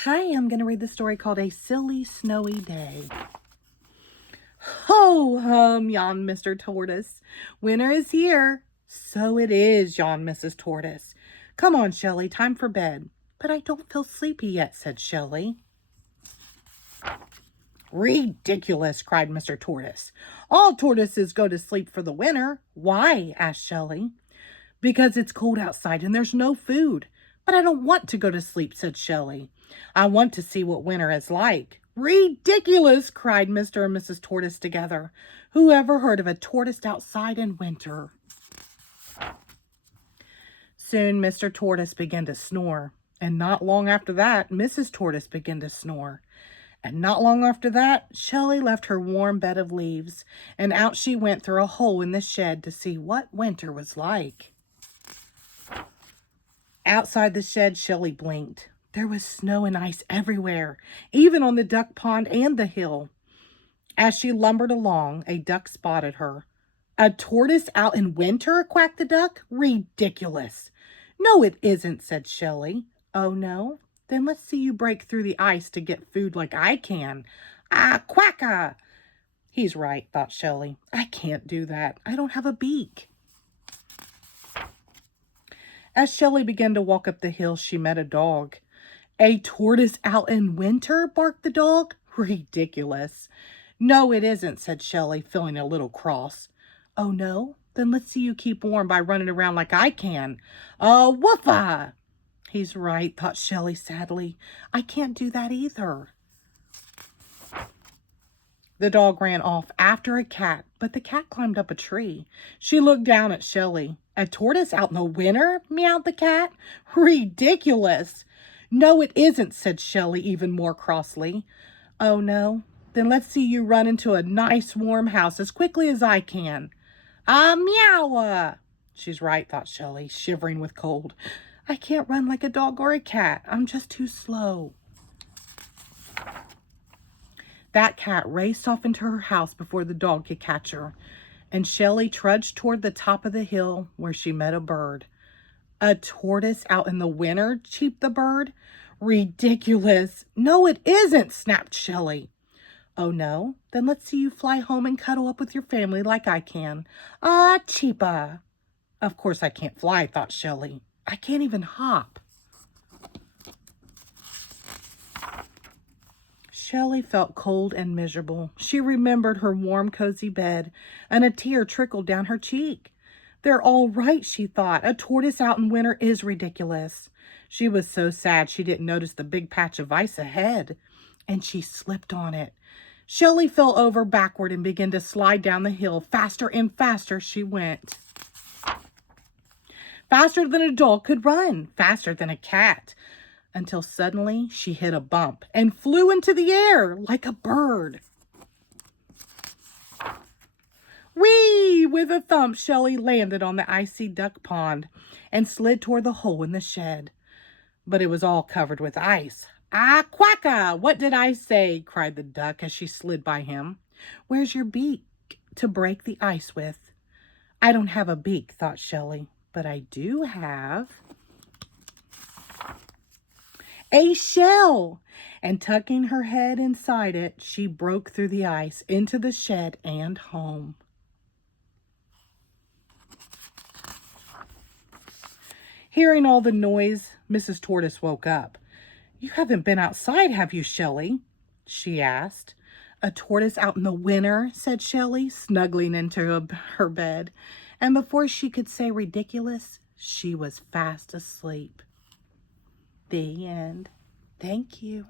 Hi, I'm going to read the story called A Silly Snowy Day. Ho hum, yawned Mr. Tortoise. Winter is here. So it is, yawned Mrs. Tortoise. Come on, Shelley, time for bed. But I don't feel sleepy yet, said Shelley. Ridiculous, cried Mr. Tortoise. All tortoises go to sleep for the winter. Why? Asked Shelley. Because it's cold outside and there's no food. But I don't want to go to sleep, said Shelley. I want to see what winter is like. Ridiculous, cried Mr. and Mrs. Tortoise together. Who ever heard of a tortoise outside in winter? Soon Mr. Tortoise began to snore, and not long after that, Mrs. Tortoise began to snore. And not long after that, Shelley left her warm bed of leaves, and out she went through a hole in the shed to see what winter was like. Outside the shed, Shelley blinked. There was snow and ice everywhere, even on the duck pond and the hill. As she lumbered along, a duck spotted her. A tortoise out in winter? Quacked the duck. Ridiculous. No, it isn't, said Shelley. Oh, no? Then let's see you break through the ice to get food like I can. Ah, quacka! He's right, thought Shelley. I can't do that. I don't have a beak. As Shelley began to walk up the hill, she met a dog. A tortoise out in winter? Barked the dog. Ridiculous. No, it isn't, said Shelley, feeling a little cross. Oh, no? Then let's see you keep warm by running around like I can. Woofa! He's right, thought Shelley sadly. I can't do that either. The dog ran off after a cat, but the cat climbed up a tree. She looked down at Shelley. A tortoise out in the winter? Meowed the cat. Ridiculous. No, it isn't, said Shelley even more crossly. Oh, no? Then let's see you run into a nice warm house as quickly as I can. Meow! She's right, thought Shelley, shivering with cold. I can't run like a dog or a cat. I'm just too slow. That cat raced off into her house before the dog could catch her, and Shelley trudged toward the top of the hill where she met a bird. A tortoise out in the winter? Cheeped the bird. Ridiculous. No, it isn't, snapped Shelley. Oh, no? Then let's see you fly home and cuddle up with your family like I can. Cheepa. Of course I can't fly, thought Shelley. I can't even hop. Shelley felt cold and miserable. She remembered her warm, cozy bed, and a tear trickled down her cheek. They're all right, she thought. A tortoise out in winter is ridiculous. She was so sad she didn't notice the big patch of ice ahead, and she slipped on it. Shelley fell over backward and began to slide down the hill. Faster and faster she went. Faster than a dog could run, faster than a cat, until suddenly she hit a bump and flew into the air like a bird. Whee! With a thump, Shelley landed on the icy duck pond and slid toward the hole in the shed. But it was all covered with ice. Quacka! What did I say? Cried the duck as she slid by him. Where's your beak to break the ice with? I don't have a beak, thought Shelley, but I do have a shell. And tucking her head inside it, she broke through the ice into the shed and home. Hearing all the noise, Mrs. Tortoise woke up. You haven't been outside, have you, Shelley? She asked. A tortoise out in the winter, said Shelley, snuggling into her bed. And before she could say ridiculous, she was fast asleep. The end. Thank you.